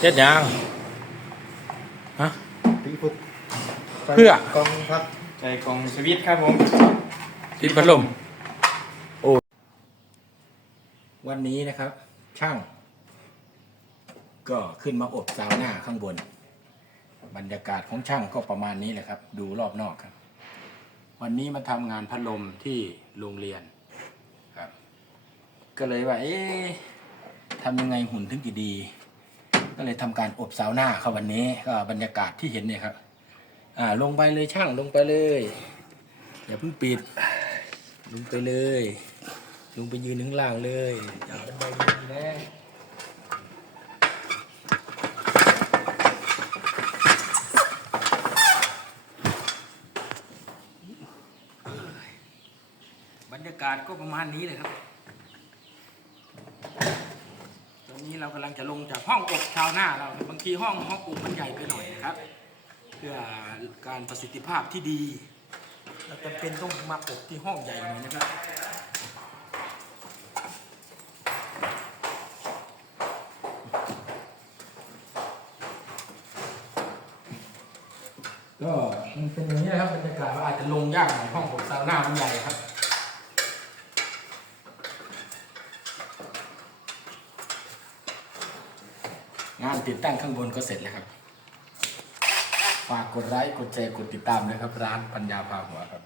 เฮ็ดหยังฮะ ตีพุกเพื่อ กองครับใจกองสวิตช์ครับผม ติดพัดลมโอ้วันนี้นะครับ ช่าง ก็ขึ้นมาอบซาวน่าข้างบน บรรยากาศของช่างก็ประมาณนี้แหละครับ ดูรอบนอกครับ วันนี้มาทำงานพัดลมที่โรงเรียนครับ ก็เลยว่า เอ๊ะทำยังไงหุ่นถึงจะดี ก็เลยทำการอบซาวน่าครับวันนี้ก็บรรยากาศที่เห็นเนี่ยครับ อ่าลงไปเลยช่างลงไปเลยอย่าเพิ่งปิด ลงไปเลย ลงไปยืนข้างล่างเลยอย่าเป็นนะบรรยากาศก็ประมาณนี้เลยครับ ตอ นี้เรากำลังจะลงจากห้องอบชาวหน้าเราบางทีห้องห้องอบมันใหญ่ไปหน่อยนะครับ เพื่อการประสิทธิภาพที่ดีเราจำเป็นต้องมาอบที่ห้องใหญ่หน่อยนะครับก็มันเป็นอย่างนี้นะครับบรรยากาศว่าอาจจะลงยากหน่อยห้องผมซาวน่ามันใหญ่ครับ งานติดตั้งข้างบนก็เสร็จแล้วครับฝากกดไลค์กดแชร์กดติดตามนะครับ ร้านปัญญาพาหัวครับ